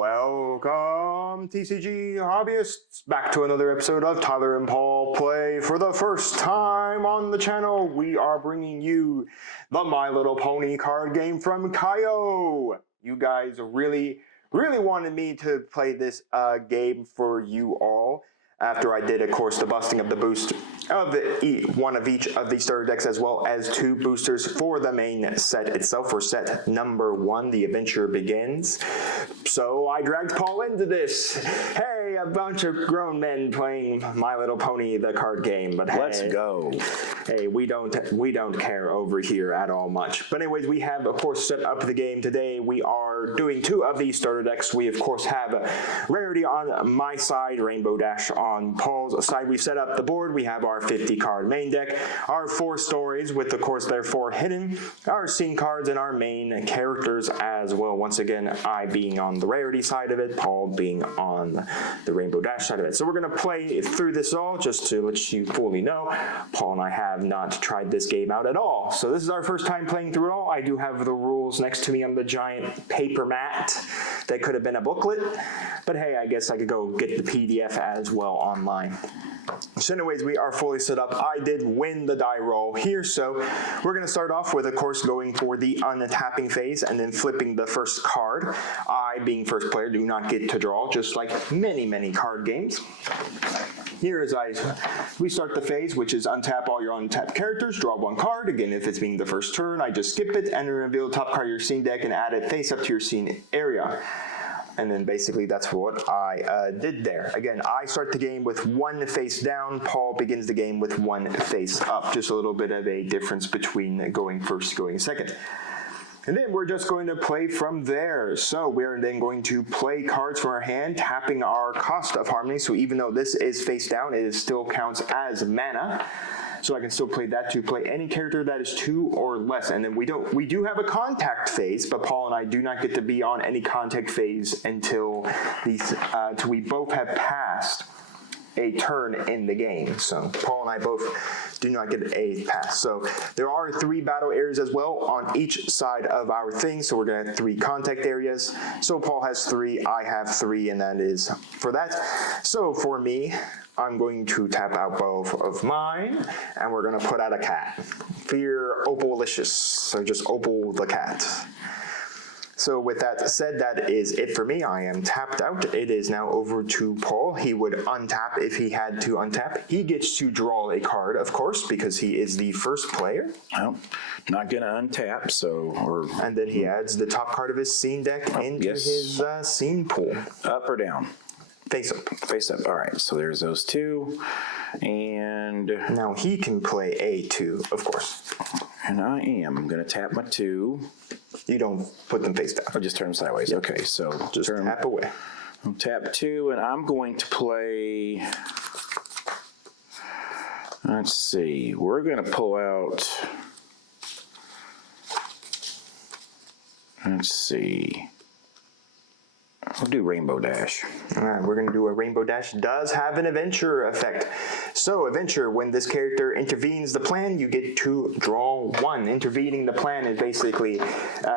Welcome, TCG hobbyists, back to another episode of Tyler and Paul Play. For the first time on the channel, we are bringing you the My Little Pony card game from Kayou. You guys really wanted me to play this game for you all after I did, of course, the busting of the boost of one of each of these starter decks, as well as 2 boosters for the main set itself, for set number 1, The Adventure Begins. So I dragged Paul into this. Hey, a bunch of grown men playing My Little Pony, the card game. But let's go. Hey, we don't care over here at all much. But anyways, we have, of course, set up the game today. We are doing 2 of these starter decks. We, of course, have Rarity on my side, Rainbow Dash on Paul's side. We've set up the board. We have our 50 card main deck, our 4 stories with, of course, their 4 hidden, our scene cards, and our main characters as well. Once again, I being on the Rarity side of it, Paul being on the Rainbow Dash side of it. So we're going to play through this all just to let you fully know. Paul and I have not tried this game out at all. So this is our first time playing through it all. I do have the rules next to me on the giant paper mat that could have been a booklet. But hey, I guess I could go get the PDF as well online. So anyways, we are fully set up. I did win the die roll here, so we're going to start off with, of course, going for the untapping phase and then flipping the first card. I, being first player, do not get to draw, just like many card games. Here is we start the phase, which is untap all your untapped characters, draw 1 card. Again, if it's being the first turn, I just skip it and reveal the top card of your scene deck and add it face up to your scene area. And then basically that's what I did there. Again, I start the game with 1 face down. Paul begins the game with 1 face up. Just a little bit of a difference between going first, going second. And then we're just going to play from there. So we're then going to play cards from our hand, tapping our cost of harmony. So even though this is face down, it still counts as mana. So I can still play that to play any character that is 2 or less. And then we do have a contact phase, but Paul and I do not get to be on any contact phase until we both have passed a turn in the game. So Paul and I both do not get a pass. So there are 3 battle areas as well on each side of our thing. So we're going to have 3 contact areas. So Paul has 3, I have 3, and that is for that. So for me, I'm going to tap out both of mine, and we're going to put out a cat. Fear Opalicious. So just Opal the cat. So with that said, that is it for me. I am tapped out. It is now over to Paul. He would untap if he had to untap. He gets to draw a card, of course, because he is the first player. Well, not going to untap, so... And then he adds the top card of his scene deck into his scene pool. Up or down? Face up. Face up. All right, so there's those 2. And... Now he can play a 2, of course. And I am going to tap my 2. You don't put them face down. I'll just turn them sideways. Okay, so just tap away. I'll tap 2, and I'm going to play... Let's see. We're going to pull out... Let's see. We'll do Rainbow Dash. All right, we're going to do a Rainbow Dash. Does have an adventure effect. So, adventure, when this character intervenes the plan, you get to draw 1. Intervening the plan is basically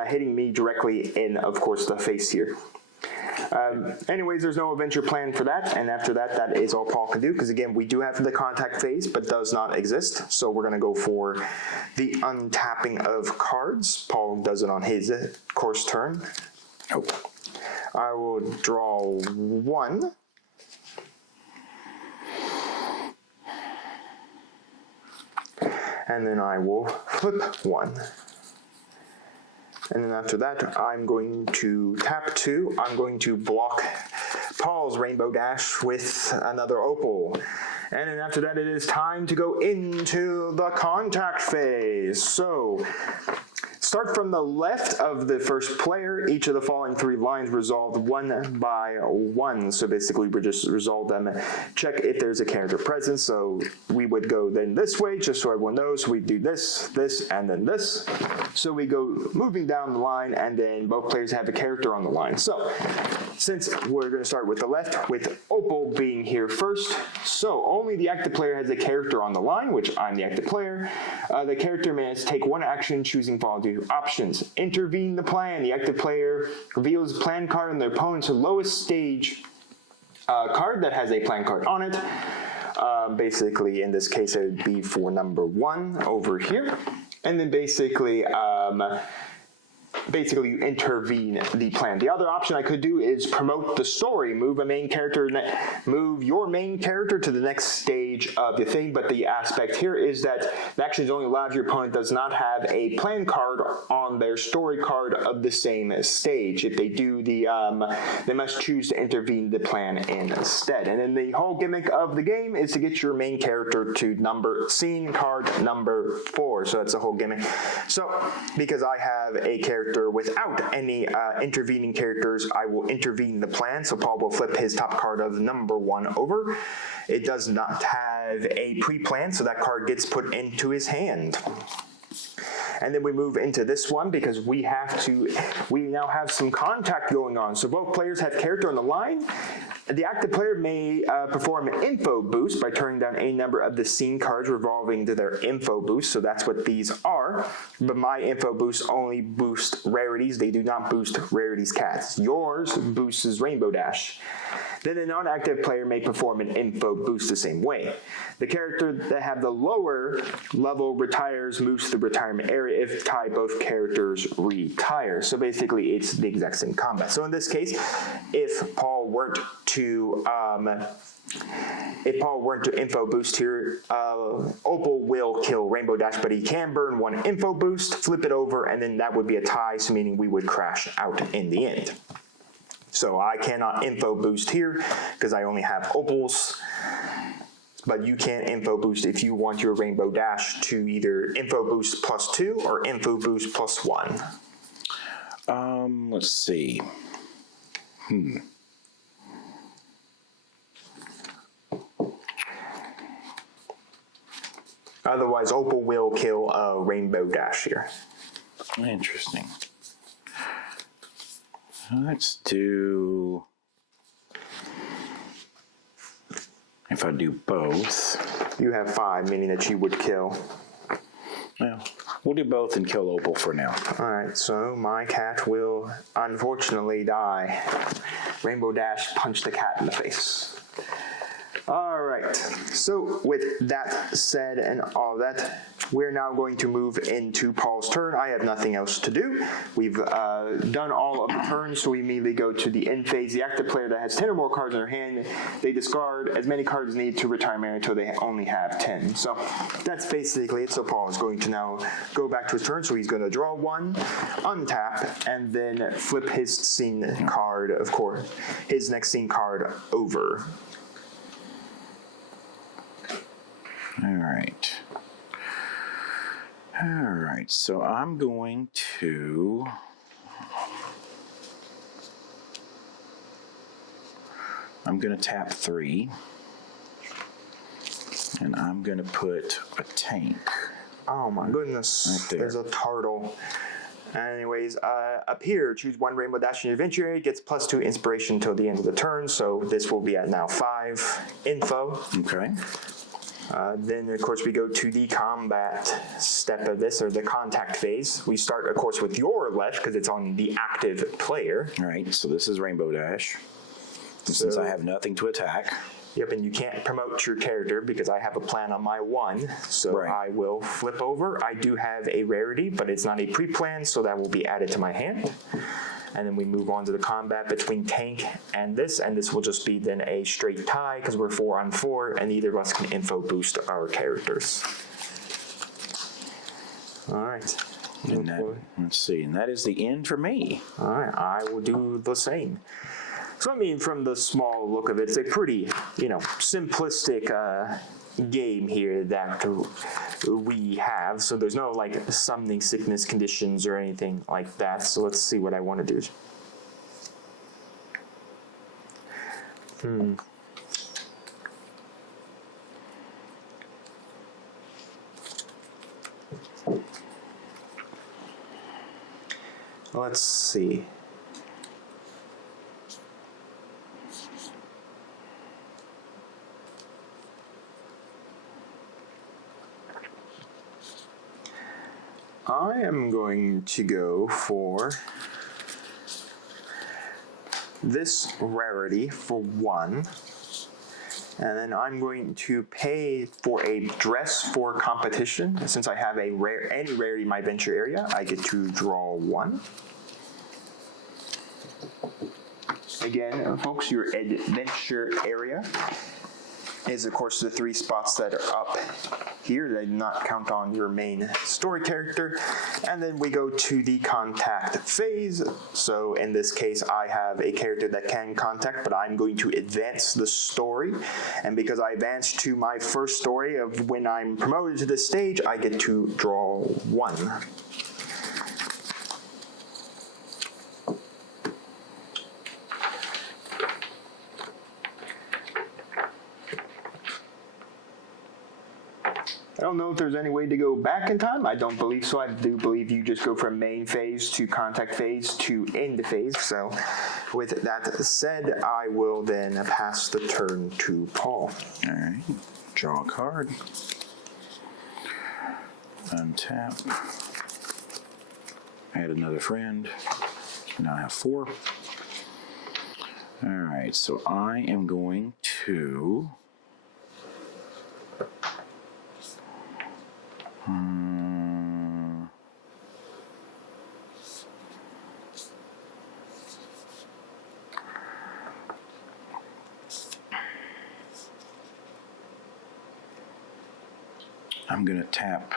hitting me directly in, of course, the face here. Anyways, there's no adventure plan for that, and after that, that is all Paul can do, because again, we do have the contact phase, but does not exist, so we're going to go for the untapping of cards. Paul does it on his course turn. Oh. I will draw 1. And then I will flip 1. And then after that, I'm going to tap 2. I'm going to block Paul's Rainbow Dash with another Opal. And then after that, it is time to go into the contact phase. So... Start from the left of the first player. Each of the following 3 lines resolved 1 by 1. So basically, we just resolve them. Check if there's a character present. So we would go then this way, just so everyone knows. We do this, this, and then this. So we go moving down the line, and then both players have a character on the line. So since we're going to start with the left, with Opal being here first, so only the active player has a character on the line, which I'm the active player. The character must take 1 action, choosing follow to 2. Options. Intervene the plan. The active player reveals the plan card on their opponent's lowest stage card that has a plan card on it. Basically, in this case, it would be for number 1 over here. And then basically you intervene the plan. The other option I could do is promote the story, move your main character to the next stage of the thing, but the aspect here is that the actions only allow if your opponent does not have a plan card on their story card of the same stage. If they do, they must choose to intervene the plan instead. And then the whole gimmick of the game is to get your main character to scene card number 4. So that's the whole gimmick. So because I have a character without any intervening characters, I will intervene the plan. So Paul will flip his top card of number 1 over. It does not have a pre-plan, so that card gets put into his hand. And then we move into this one because we now have some contact going on. So both players have character on the line. The active player may perform an info boost by turning down any number of the scene cards revolving to their info boost. So that's what these are. But my info boosts only boost rarities. They do not boost rarities cats. Yours boosts Rainbow Dash. Then a non-active player may perform an info boost the same way. The character that have the lower level retires, moves to the retirement area if both characters retire. So basically it's the exact same combat. So in this case, if Paul weren't to info boost here, Opal will kill Rainbow Dash, but he can burn 1 info boost, flip it over, and then that would be a tie, so meaning we would crash out in the end. So I cannot info boost here because I only have opals, but you can info boost if you want your Rainbow Dash to either info boost +2 or info boost +1. Let's see. Otherwise, Opal will kill Rainbow Dash here. Interesting. Let's do, if I do both. You have 5, meaning that you would kill. Well, we'll do both and kill Opal for now. Alright, so my cat will unfortunately die. Rainbow Dash punched the cat in the face. Alright, so with that said and all that, we're now going to move into Paul's turn. I have nothing else to do. We've done all of the turns, so we immediately go to the end phase. The active player that has 10 or more cards in their hand, they discard as many cards as needed to retirement until they only have 10. So that's basically it. So Paul is going to now go back to his turn. So he's going to draw 1, untap, and then flip his scene card, of course, his next scene card over. All right, so I'm going to tap 3, and I'm going to put a tank. Oh my goodness, right there. There's a turtle. Anyways, up here, choose 1 Rainbow Dash in your adventure area, gets +2 inspiration until the end of the turn, so this will be at now 5 info. Okay. Then, of course, we go to the combat step of this, or the contact phase. We start, of course, with your left, because it's on the active player. All right, so this is Rainbow Dash. Since I have nothing to attack. Yep, and you can't promote your character because I have a plan on my 1, so right. I will flip over. I do have a rarity, but it's not a pre-plan, so that will be added to my hand. And then we move on to the combat between tank and this will just be then a straight tie because we're 4 on 4, and either of us can info boost our characters. All right. And that, let's see, and that is the end for me. All right, I will do the same. So I mean, from the small look of it, it's a pretty, simplistic game here that we have. So there's no like summoning sickness conditions or anything like that. So let's see what I want to do. Let's see. I am going to go for this rarity for 1. And then I'm going to pay for a dress for competition. Since I have any rarity in my adventure area, I get to draw 1. Again, folks, your adventure area is, of course, the 3 spots that are up here. They do not count on your main story character. And then we go to the contact phase. So in this case, I have a character that can contact, but I'm going to advance the story. And because I advanced to my first story of when I'm promoted to this stage, I get to draw 1. I don't know if there's any way to go back in time. I don't believe so. I do believe you just go from main phase to contact phase to end phase. So with that said, I will then pass the turn to Paul. All right. Draw a card. Untap. Add another friend. Now I have 4. All right. So I am going to... I'm going to tap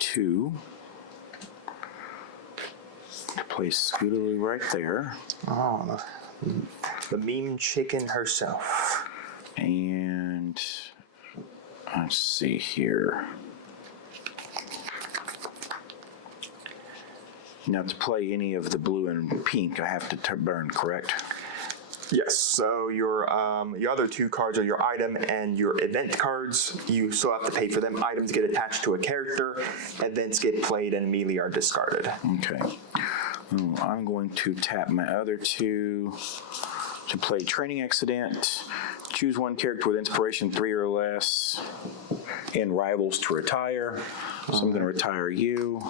2 to place Scootaloo right there. Oh, the meme chicken herself. And let's see here. Now to play any of the blue and pink, I have to burn, correct? Yes, so your other 2 cards are your item and your event cards. You still have to pay for them. Items get attached to a character, events get played and immediately are discarded. Okay. I'm going to tap my other 2 to play Training Accident. Choose 1 character with inspiration 3 or less and rivals to retire. So I'm going to retire you.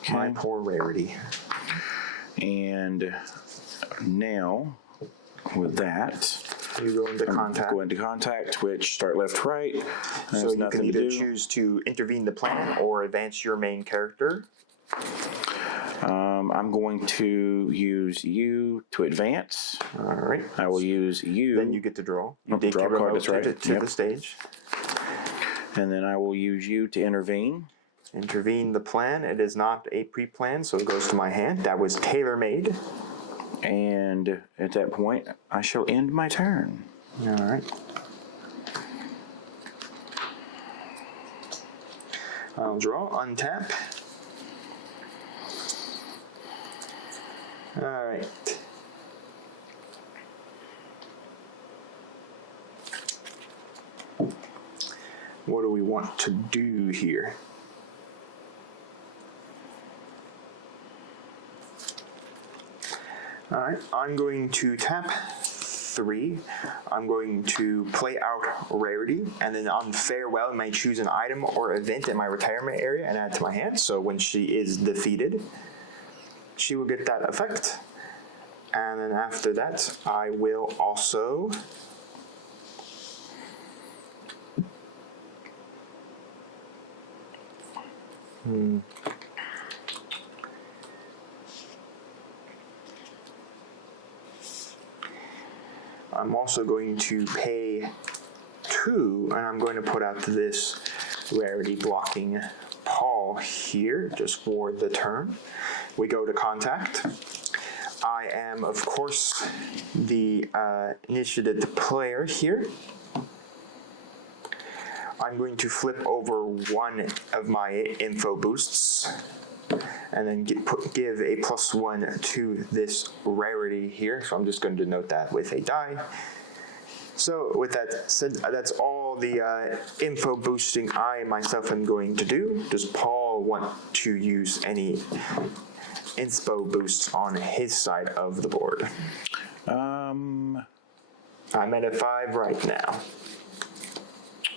Okay. My poor rarity. And now, with that, you go into contact. Go into contact, which start left, right. So you can either choose to intervene the plan or advance your main character. I'm going to use you to advance. All right. I will use you. Then you get to draw. You take draw your a card, remote that's right. to the stage. And then I will use you to intervene. Intervene the plan. It is not a pre-plan, so it goes to my hand. That was tailor-made. And at that point, I shall end my turn. All right. I'll draw, untap. All right. What do we want to do here? All right, I'm going to tap 3. I'm going to play out Rarity, and then on farewell, I might choose an item or event in my retirement area and add to my hand. So when she is defeated, she will get that effect. And then after that, I will also I'm also going to pay 2, and I'm going to put out this Rarity blocking Paul here just for the turn. We go to contact. I am, of course, the initiated player here. I'm going to flip over 1 of my info boosts and then give a +1 to this rarity here. So I'm just going to denote that with a die. So with that said, that's all the info boosting I myself am going to do. Does Paul want to use any inspo boosts on his side of the board? I'm at a 5 right now.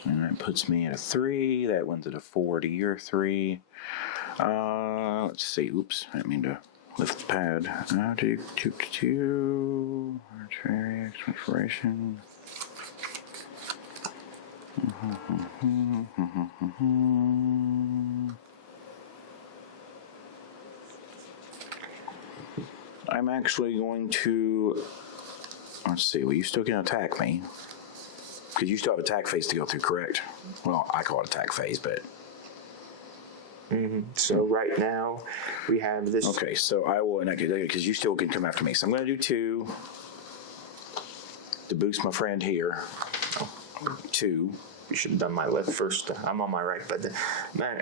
All right, puts me at a 3. That one's at a 4 to your 3. Let's see. Oops, I didn't mean to lift the pad. Arbitrary exploration. I'm actually going to, let's see, well, you still can attack me. Because you still have attack phase to go through, correct? Well, I call it attack phase, but. So right now, we have this. Okay, so I will, because you still can come after me. So I'm going to do 2 to boost my friend here. 2. You should have done my left first. I'm on my right, but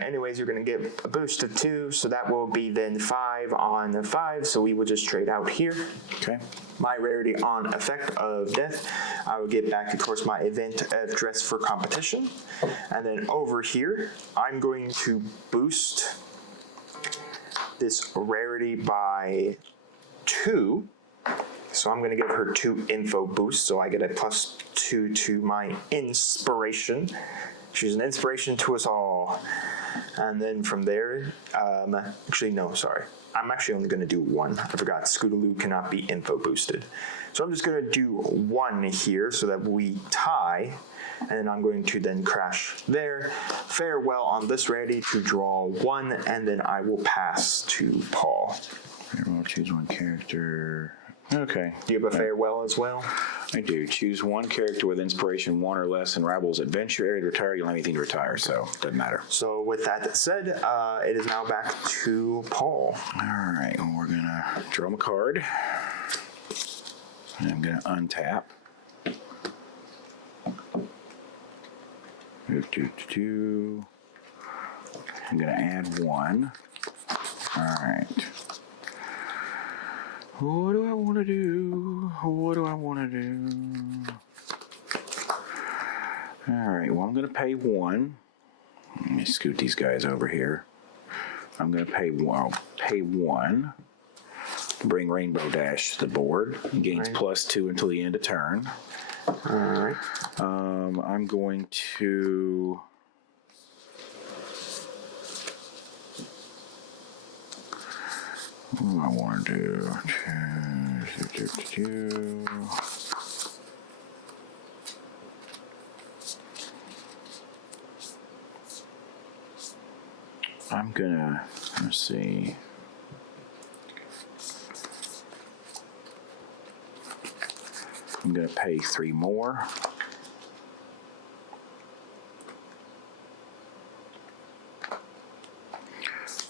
anyways, you're going to get a boost of 2, so that will be then 5 on 5. So we will just trade out here. Okay. My rarity on effect of death. I will get back, of course, my event of dress for competition, and then over here, I'm going to boost this rarity by 2. So I'm going to give her 2 info boosts, so I get a +2 to my inspiration. She's an inspiration to us all. And then from there, actually, no, sorry. I'm actually only going to do 1. I forgot, Scootaloo cannot be info boosted. So I'm just going to do 1 here so that we tie. And then I'm going to then crash there. Farewell on this rarity to draw 1, and then I will pass to Paul. I'll choose 1 character. Okay. Do you have a farewell as well? I do. Choose 1 character with inspiration 1 or less in Rival's adventure area to retire. You don't have anything to retire, so it doesn't matter. So with that said, it is now back to Paul. All right. Well, we're going to draw him a card. And I'm going to untap. I'm going to add 1. All right. What do I want to do? What do I want to do? All right, well, I'm going to pay 1. Let me scoot these guys over here. I'm going to pay 1 to bring Rainbow Dash to the board. It gains +2 until the end of turn. All right. I'm going to... What do I want to do? I'm gonna, let's see. I'm gonna pay 3 more.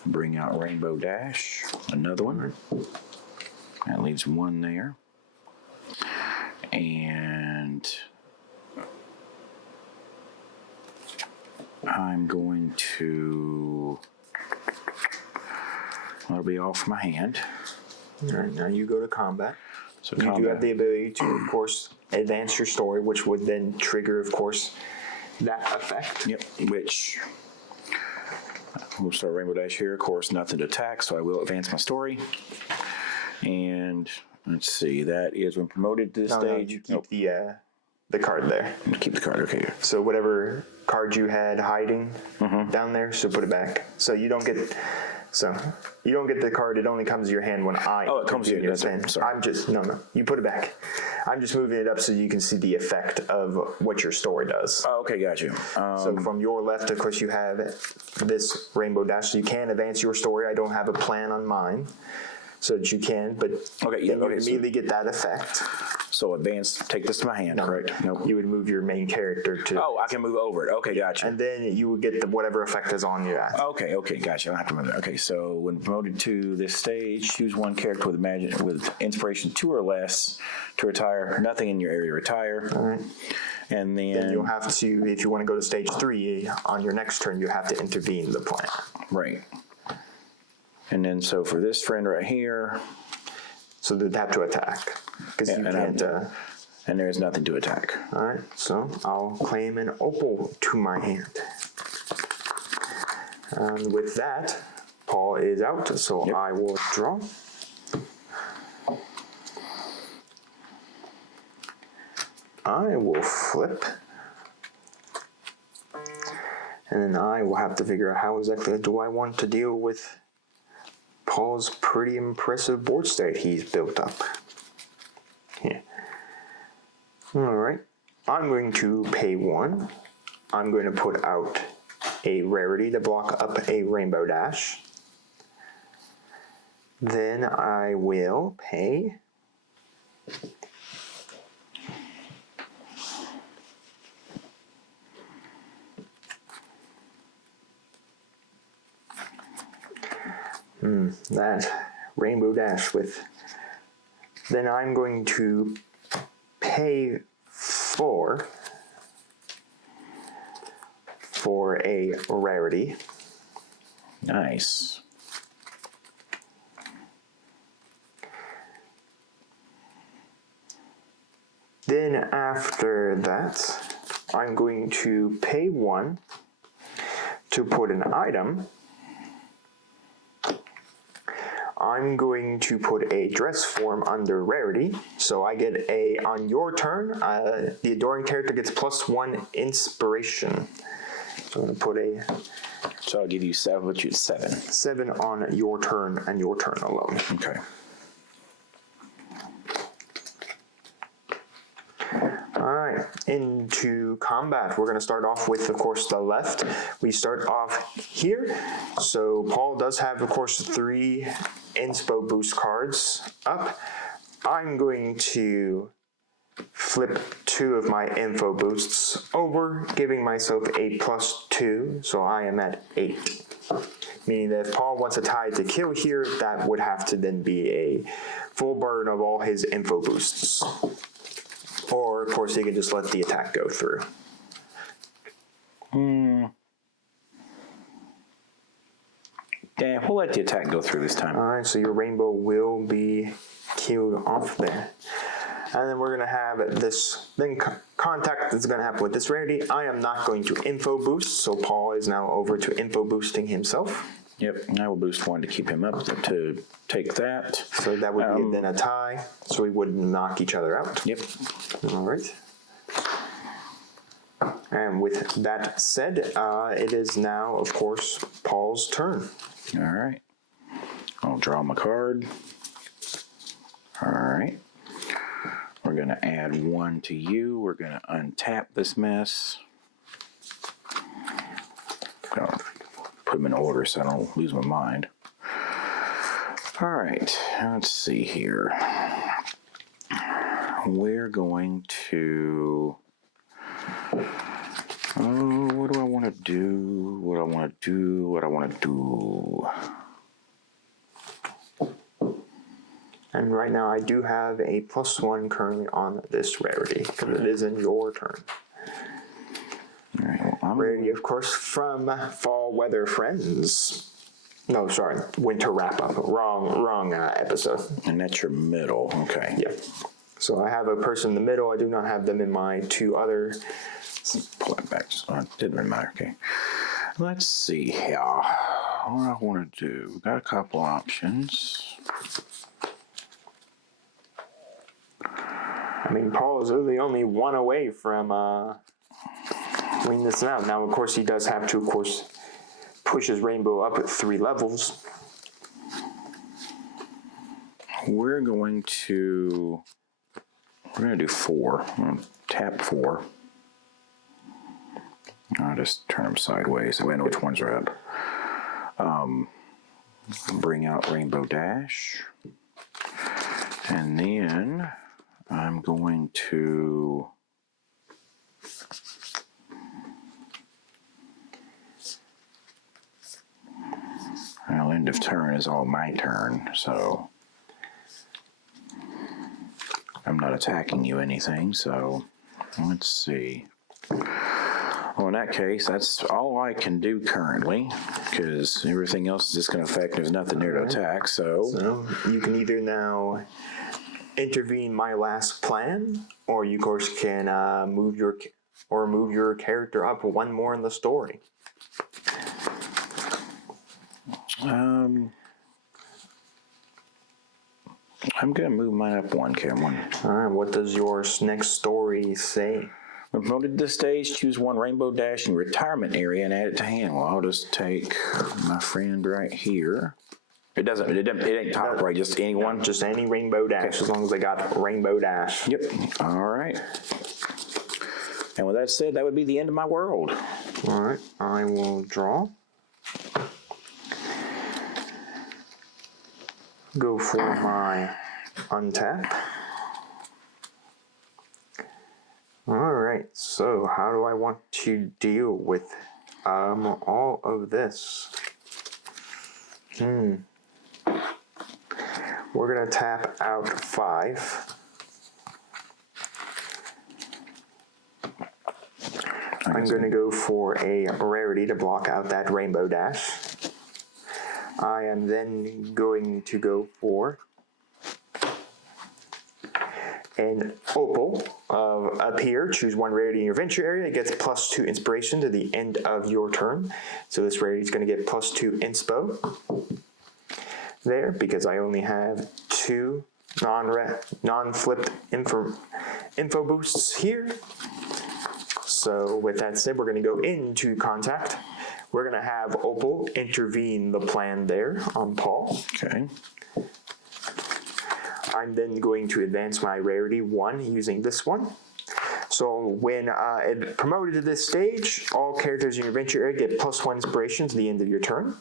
Bring out Rainbow Dash, another one. That leaves 1 there. And I'm going to, that'll be off my hand. All right, now you go to combat. So you do have the ability to, of course, advance your story, which would then trigger, of course, that effect. Yep, which we'll start Rainbow Dash here. Of course, nothing to attack, so I will advance my story. And let's see, that is when promoted to this stage. You keep the card there. Keep the card, okay. So whatever card you had hiding down there, so put it back. So you don't get the card. It only comes to your hand when I. Oh, it comes to your hand. Sorry. I'm just no. You put it back. I'm just moving it up so you can see the effect of what your story does. Oh, okay, got you. So from your left, of course, you have this Rainbow Dash. So you can advance your story. I don't have a plan on mine, so that you can, but you immediately get that effect. So advance, take this to my hand, correct? Nope. You would move your main character to. Oh, I can move over it. Okay, gotcha. And then you would get whatever effect is on you at. Okay, gotcha. I don't have to move it. Okay, so when promoted to this stage, choose 1 character with inspiration 2 or less to retire. Nothing in your area retire. All right. And then you'll have to, if you want to go to stage 3 on your next turn, you have to intervene the plan. Right. And then so for this friend right here. So they'd have to attack. Because you can't. And there is nothing to attack. All right, so I'll claim an opal to my hand. And with that, Paul is out, so I will draw. I will flip And then I will have to figure out how exactly do I want to deal with Paul's pretty impressive board state he's built up. Yeah. Alright. I'm going to pay 1. I'm going to put out a Rarity to block up a Rainbow Dash. Then I will pay that Rainbow Dash with. Then I'm going to pay 4 for a Rarity. Nice. Then after that, I'm going to pay 1 to put an item. I'm going to put a dress form under Rarity, so I get a, on your turn, the Adoring character gets +1 inspiration. So I'm going to put a... So I'll give you 7, but you 7. 7 on your turn and your turn alone. Okay. Alright, into combat. We're going to start off with, of course, the left. We start off here. So Paul does have, of course, 3 inspo boost cards up. I'm going to flip 2 of my info boosts over, giving myself a +2, so I am at 8. Meaning that if Paul wants a tie to kill here, that would have to then be a full burn of all his info boosts. Or, of course, he can just let the attack go through. Yeah, we'll let the attack go through this time. Alright, so your rainbow will be killed off there. And then we're going to have this, then contact that's going to happen with this Rarity. I am not going to info boost, so Paul is now over to info boosting himself. Yep, and I will boost 1 to keep him up to take that. So that would be then a tie, so we wouldn't knock each other out. Yep. Alright. And with that said, it is now, of course, Paul's turn. All right. I'll draw my card. All right. We're going to add 1 to you. We're going to untap this mess. I'll put them in order so I don't lose my mind. All right. Let's see here. We're going to... Oh, what do I want to do? What I want to do? What I want to do? And right now I do have a +1 currently on this Rarity, because it is in your turn. All right, well, Rarity, of course, from Fall Weather Friends. No, sorry, Winter Wrap Up. Wrong episode. And that's your middle, okay. Yeah. So I have a person in the middle. I do not have them in my 2 other... Pull that back. Didn't really matter. Okay. Let's see here. What I want to do. We've got a couple options. I mean, Paul is really only 1 away from winning this out. Now, of course, he does have to, of course, push his rainbow up at 3 levels. We're going to do 4. I'm going to tap 4. I'll just turn them sideways so I know which ones are up. Bring out Rainbow Dash. And then I'm going to well, end of turn is all my turn, so I'm not attacking you anything, so let's see. Well, in that case, that's all I can do currently, because everything else is just going to affect, there's nothing there to attack, So you can either now intervene my last plan, or you, of course, can move your character up 1 more in the story. I'm going to move mine up 1, Cameron. All right, what does your next story say? When promoted to the stage, choose one Rainbow Dash in retirement area and add it to hand. Well, I'll just take my friend right here. It ain't top right, just anyone? Just any Rainbow Dash, as long as they got Rainbow Dash. Yep, all right. And with that said, that would be the end of my world. All right, I will draw. Go for my untap. All right, so how do I want to deal with all of this? We're gonna tap out 5. I'm gonna go for a rarity to block out that Rainbow Dash. I am then going to go for an opal up here. Choose one rarity in your venture area. It gets +2 inspiration to the end of your turn. So this rarity is going to get +2 inspo there because I only have 2 non-flipped info boosts here. So with that said, we're going to go into contact. We're going to have opal intervene the plan there on Paul. Okay. I'm then going to advance my rarity 1 using this one. So when it promoted to this stage, all characters in your venture area get +1 inspiration to the end of your turn.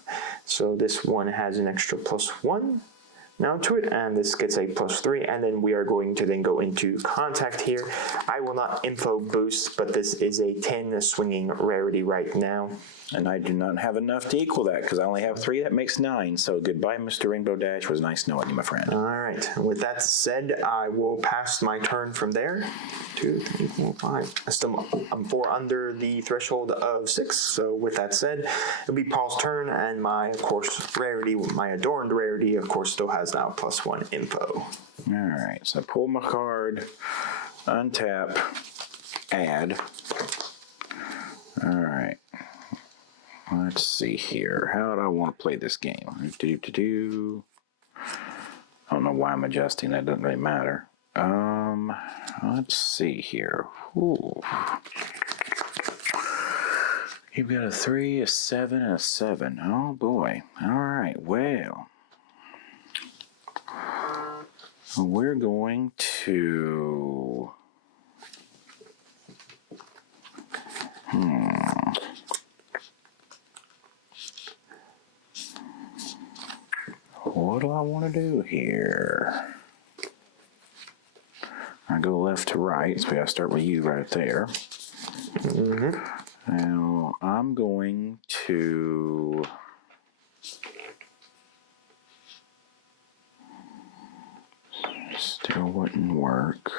So this one has an extra +1 now to it, and this gets a +3, and then we are going to then go into contact here. I will not info boost, but this is a 10 swinging rarity right now. And I do not have enough to equal that because I only have 3. That makes 9. So goodbye, Mr. Rainbow Dash. It was nice knowing you, my friend. All right. With that said, I will pass my turn from there. 2, 3, 4, 5. I'm 4 under the threshold of 6. So with that said, it'll be Paul's turn, and my, of course, rarity, my adorned rarity, of course, still has now +1 info. All right. So I pull my card, untap, add. All right. Let's see here. How do I want to play this game? I don't know why I'm adjusting. That doesn't really matter. Let's see here. Ooh. You've got a 3, a 7, and a 7. Oh boy. All right. Well, we're going to. What do I want to do here? I go left to right, so we gotta start with you right there. Now I'm going to still wouldn't work.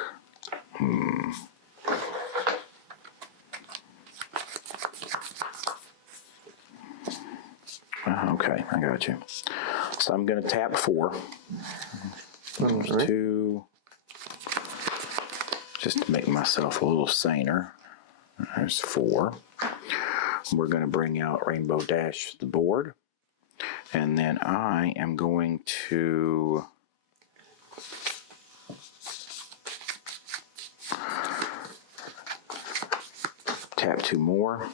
Okay, I got you. So I'm going to tap 4. 2. Just to make myself a little saner. There's 4. We're going to bring out Rainbow Dash the board. And then I am going to tap 2 more.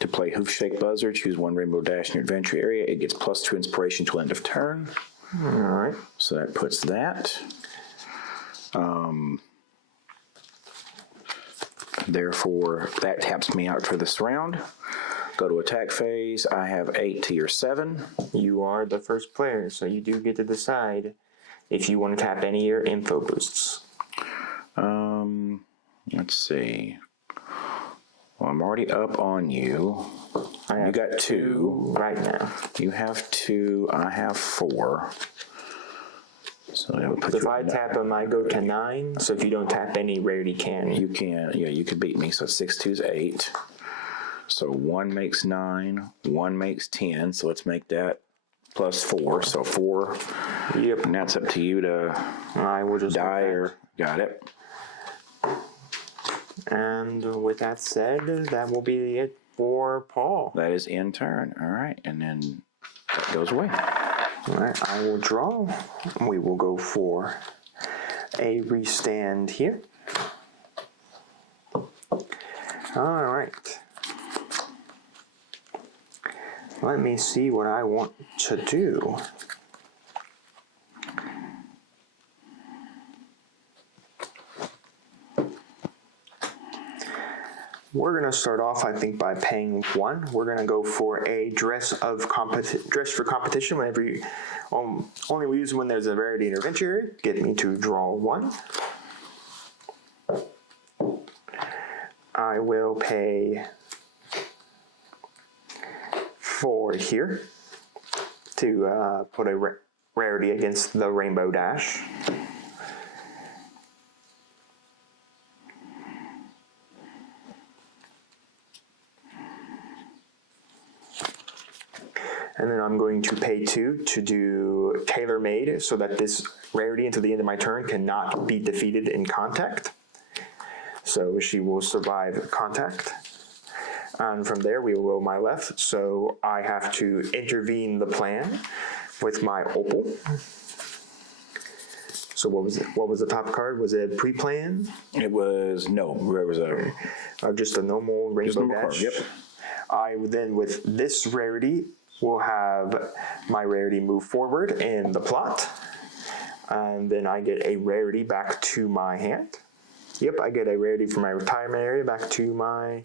To play Hoof Shake Buzzer, choose one Rainbow Dash in your adventure area. It gets +2 inspiration till end of turn. All right. So that puts that. Therefore, that taps me out for this round. Go to attack phase. I have 8 to your 7. You are the first player, so you do get to decide if you want to tap any of your info boosts. Let's see. Well, I'm already up on you. You got 2 right now. You have 2. I have 4. So that would put if I tap them, I go to 9. So if you don't tap any, rarity can. You can. Yeah, you could beat me. So 6 2 is 8. So 1 makes 9. 1 makes 10. So let's make that +4. So 4. Yep. And that's up to you to I will just die or got it. And with that said, that will be it for Paul. That is in turn. All right. And then that goes away. All right. I will draw. We will go for a restand here. All right. Let me see what I want to do. We're going to start off, I think, by paying 1. We're going to go for a dress for competition. Whenever you only we use when there's a rarity in adventure. Get me to draw 1. I will pay 4 here to put a rarity against the Rainbow Dash. And then I'm going to pay 2 to do tailor-made so that this rarity until the end of my turn cannot be defeated in contact. So she will survive contact. And from there we will go my left. So I have to intervene the plan with my opal. So what was it? What was the top card? Was it pre-plan? It was, no, it was Just a normal Rainbow Dash? card, yep. I would then, with this rarity, will have my rarity move forward in the plot. And then I get a rarity back to my hand. Yep, I get a rarity from my retirement area back to my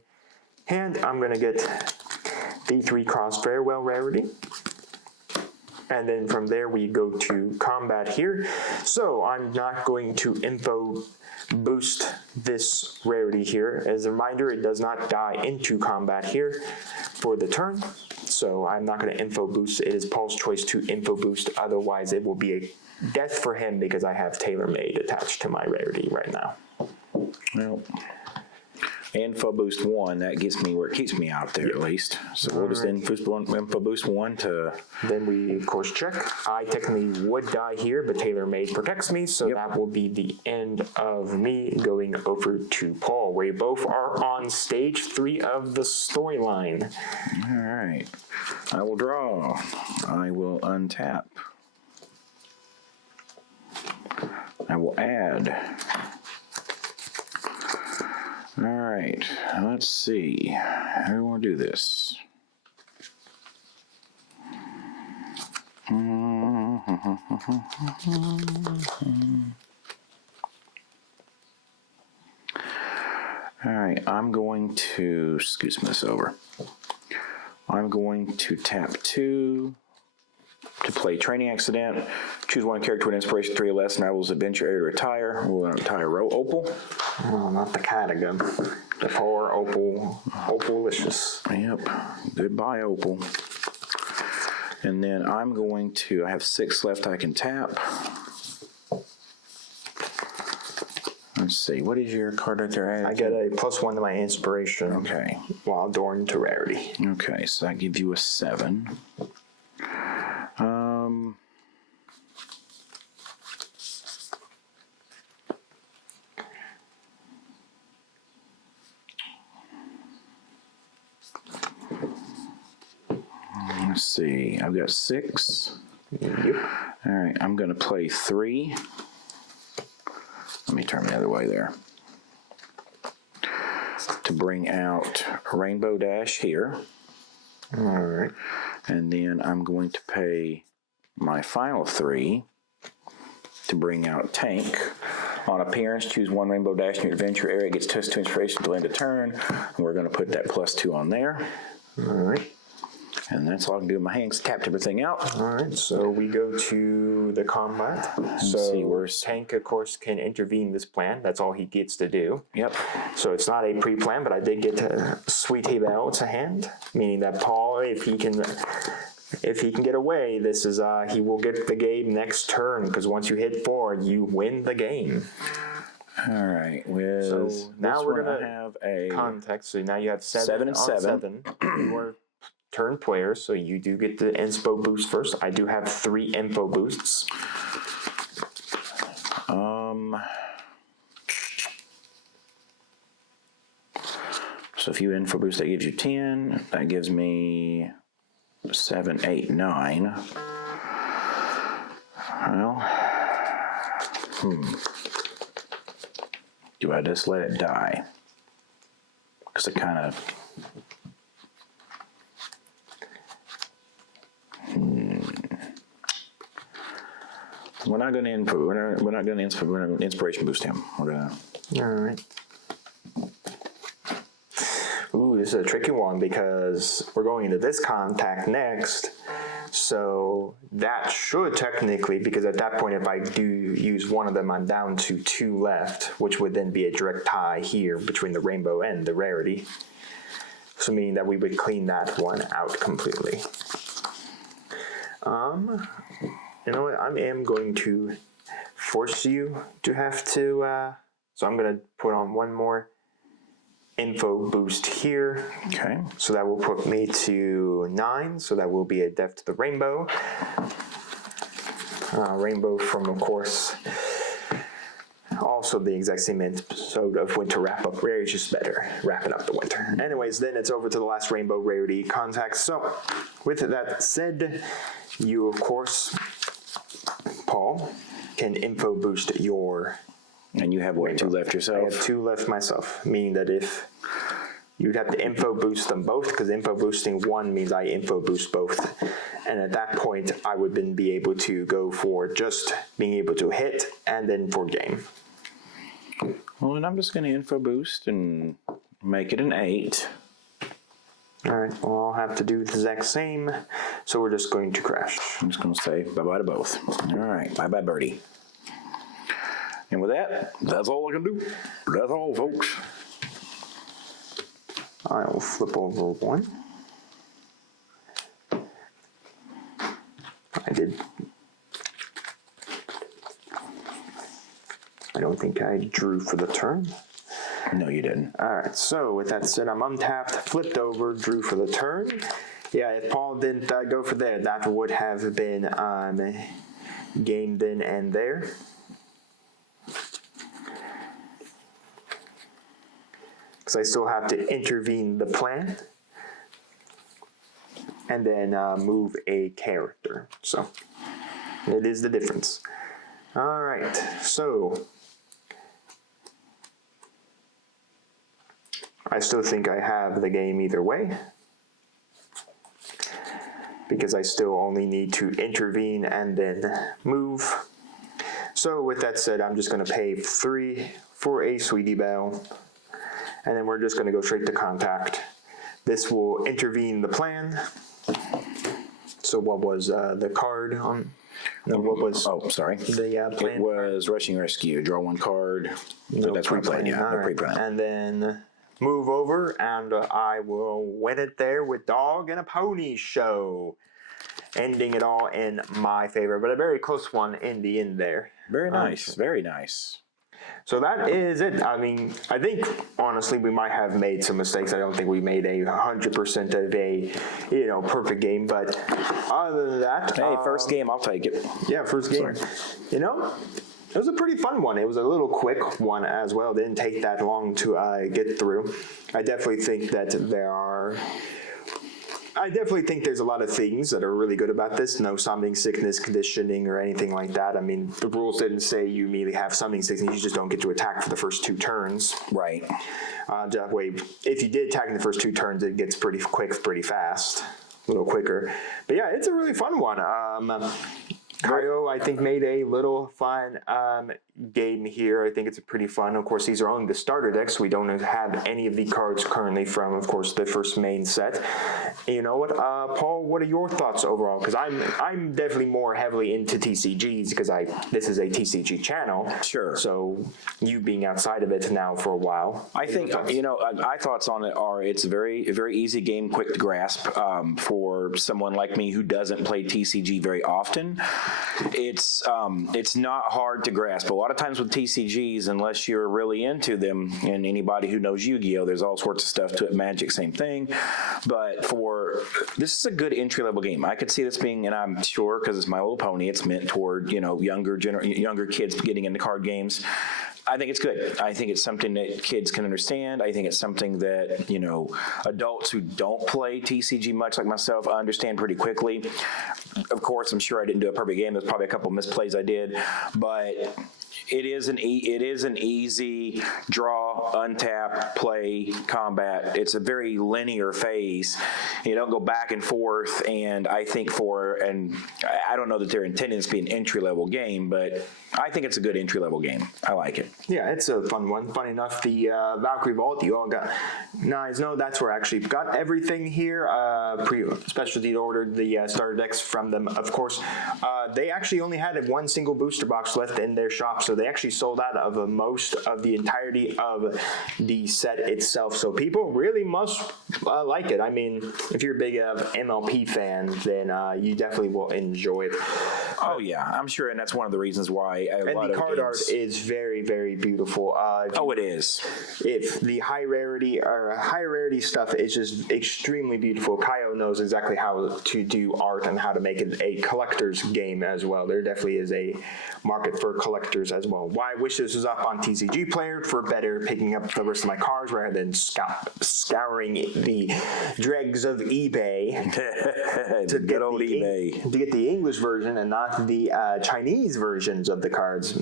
hand. I'm going to get the 3 Cross Farewell rarity. And then from there we go to combat here. So I'm not going to info boost this rarity here. As a reminder, it does not die into combat here for the turn. So I'm not going to info boost. It is Paul's choice to info boost. Otherwise it will be a death for him because I have tailor-made attached to my rarity right now. Well, info boost 1, that gets me where it keeps me out there at least. So we'll just info boost 1 to... Then we, of course, check. I technically would die here, but tailor-made protects me, so that will be the end of me going over to Paul. We both are on stage 3 of the storyline. All right. I will draw. I will untap. I will add. All right, let's see. How do we want to do this? All right, I'm going to scoot this over. I'm going to tap 2 to play Training Accident. Choose 1 character with inspiration 3 or less, and I will adventure area to retire. We'll retire Opal. Oh, not the Catagum. The poor Opal. Opalicious. Yep. Goodbye, Opal. And then I'm going to, I have 6 left I can tap. Let's see, what is your card right there? I get a +1 to my inspiration. Okay. While adorned to rarity. Okay, so that gives you a 7. Let's see, I've got 6. Yep. All right, I'm going to play 3. Let me turn the other way there. To bring out Rainbow Dash here. All right. And then I'm going to pay my final 3 to bring out Tank. On appearance, choose 1 Rainbow Dash in your adventure area. It gets +2 inspiration to end a turn. And we're going to put that +2 on there. All right. And that's all I can do with my hands. Tapped everything out. All right, so we go to the combat. So Tank, of course, can intervene this plan. That's all he gets to do. Yep. So it's not a pre-plan, but I did get a Sweet Hebel to hand, meaning that Paul, if he can get away, this is he will get the game next turn, because once you hit 4, you win the game. All right. So now we're gonna have a context. So now you have 7 and on 7. You are turn players, so you do get the inspo boost first. I do have 3 info boosts. So if you info boost, that gives you 10. That gives me 7, 8, 9. Well, do I just let it die? because it kind of. We're not going to input. We're not going to inspiration boost him. We're going to. All right. Ooh, this is a tricky one because we're going into this contact next. So that should technically, because at that point, if I do use one of them, I'm down to 2 left, which would then be a direct tie here between the rainbow and the rarity. So meaning that we would clean that one out completely. You know what? I am going to force you to have to, so I'm going to put on one more info boost here. Okay. So that will put me to 9. So that will be a death to the rainbow. Rainbow from, of course, also the exact same episode of Winter Wrap Up. Rare is just better, wrapping up the winter. Anyways, then it's over to the last rainbow rarity contact. So with that said, you, of course, Paul, can info boost your. And you have what, rainbow. 2 left yourself? I have 2 left myself, meaning that if you'd have to info boost them both, because info boosting one means I info boost both. And at that point, I would then be able to go for just being able to hit and then for game. Well, then I'm just going to info boost and make it an 8. All right, well, I'll have to do the exact same. So we're just going to crash. I'm just going to say bye-bye to both. All right, bye-bye, birdie. And with that, that's all I can do. That's all, folks. I will flip over 1. I don't think I drew for the turn. No, you didn't. All right, so with that said, I'm untapped, flipped over, drew for the turn. Yeah, if Paul didn't go for there, that would have been game then and there. Because I still have to intervene the plan and then move a character. So it is the difference. All right, so I still think I have the game either way, because I still only need to intervene and then move. So with that said, I'm just going to pay 3 for a Sweetie Belle, and then we're just going to go straight to contact. This will intervene the plan. So what was the card on? No, what was? Oh, sorry. The plan. It was Rushing Rescue. Draw 1 card. No, that's pre-planned. Yeah, no pre-planned. And then move over, and I will win it there with Dog and a Pony Show, ending it all in my favor. But a very close one in the end there. Very nice. Very nice. So that is it. I mean, I think, honestly, we might have made some mistakes. I don't think we made 100% of a, perfect game. But other than that... Hey, first game, I'll take it. Yeah, first game. Sorry. It was a pretty fun one. It was a little quick one as well. It didn't take that long to get through. I definitely think that there's a lot of things that are really good about this. No summoning sickness, conditioning, or anything like that. I mean, the rules didn't say you immediately have summoning sickness. You just don't get to attack for the first 2 turns. Right. That way, if you did attack in the first 2 turns, it gets pretty quick, pretty fast. A little quicker. But yeah, it's a really fun one. Kayou, I think, made a little fun game here. I think it's pretty fun. Of course, these are only the starter decks. We don't have any of the cards currently from, of course, the first main set. You know what, Paul? What are your thoughts overall? Because I'm definitely more heavily into TCGs because this is a TCG channel. Sure. So you being outside of it now for a while. I think my thoughts on it are it's a very easy game, quick to grasp for someone like me who doesn't play TCG very often. It's not hard to grasp. A lot of times with TCGs, unless you're really into them, and anybody who knows Yu-Gi-Oh, there's all sorts of stuff to it. Magic, same thing. But this is a good entry-level game. I could see this being, and I'm sure because it's My Little Pony, it's meant toward younger kids getting into card games. I think it's good. I think it's something that kids can understand. I think it's something that, adults who don't play TCG much like myself understand pretty quickly. Of course, I'm sure I didn't do a perfect game. There's probably a couple misplays I did, but it is an easy draw, draw, untap, play, combat. It's a very linear phase. You don't go back and forth, and I think I don't know that they're intending to be an entry-level game, but I think it's a good entry-level game. I like it. Yeah, it's a fun one. Funny enough, the Valkyrie Vault, you all got nice. No, that's where I actually got everything here. Specialty ordered the starter decks from them, of course. They actually only had one single booster box left in their shop, so they actually sold out of most of the entirety of the set itself. So people really must like it. I mean, if you're a big MLP fan, then you definitely will enjoy it. Oh yeah, I'm sure, and that's one of the reasons why the card art is very, very beautiful. It is. If the high rarity stuff is just extremely beautiful. Kayou knows exactly how to do art and how to make it a collector's game as well. There definitely is a market for collectors as well. Why I wish this was up on TCG Player for better picking up the rest of my cards rather than scouring the dregs of eBay to get old eBay to get the English version and not the Chinese versions of the cards.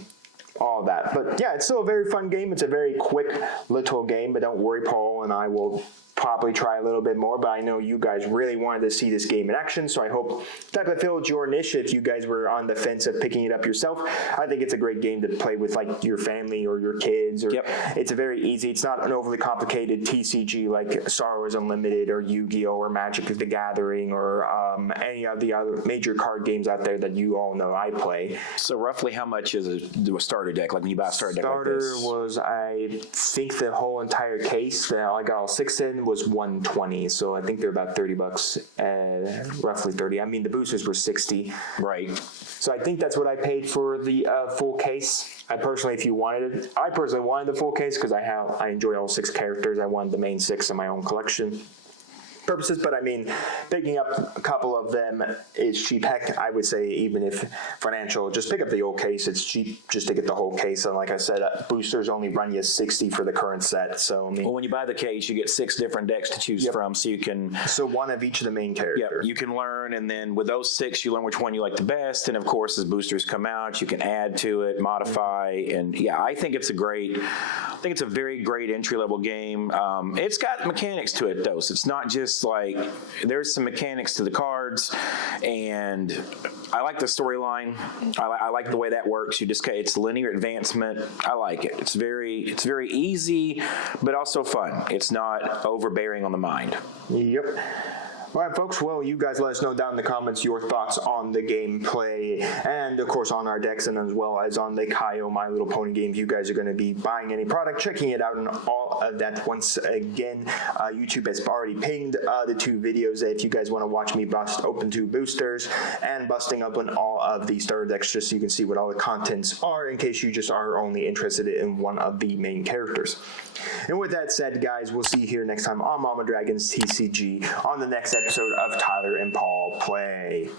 All that. But yeah, it's still a very fun game. It's a very quick little game, but don't worry, Paul and I will probably try a little bit more, but I know you guys really wanted to see this game in action, so I hope that fulfilled your niche if you guys were on the fence of picking it up yourself. I think it's a great game to play with like your family or your kids. Or It's a very easy, it's not an overly complicated TCG like Star Wars Unlimited or Yu-Gi-Oh! Or Magic the Gathering or any of the other major card games out there that you all know I play. So roughly how much is a starter deck, like when you buy a starter deck like this? Starter was, I think the whole entire case that I got all 6 in was $120, so I think they're about $30, roughly 30. I mean, the boosters were 60. Right. So I think that's what I paid for the full case. I personally wanted the full case because I enjoy all 6 characters. I wanted the main 6 in my own collection purposes, but I mean, picking up a couple of them is cheap. Heck, I would say even if financial, just pick up the old case. It's cheap just to get the whole case. And like I said, boosters only run you $60 for the current set. So I mean, well, when you buy the case, you get 6 different decks to choose from, so you can. So one of each of the main characters. You can learn, and then with those 6, you learn which one you like the best. And of course, as boosters come out, you can add to it, modify, and yeah, I think it's a very great entry level game. It's got mechanics to it though, so it's not just like there's some mechanics to the cards, and I like the storyline. I like the way that works. It's linear advancement. I like it. It's very easy, but also fun. It's not overbearing on the mind. Yep. All right, folks, well, you guys let us know down in the comments your thoughts on the gameplay and, of course, on our decks and as well as on the Kayou My Little Pony game. If you guys are going to be buying any product, checking it out, and all of that. Once again, YouTube has already pinged the 2 videos if you guys want to watch me bust open 2 boosters and busting open all of the starter decks just so you can see what all the contents are in case you just are only interested in one of the main characters. And with that said, guys, we'll see you here next time on Mama Dragon's TCG on the next episode of Tyler and Paul Play.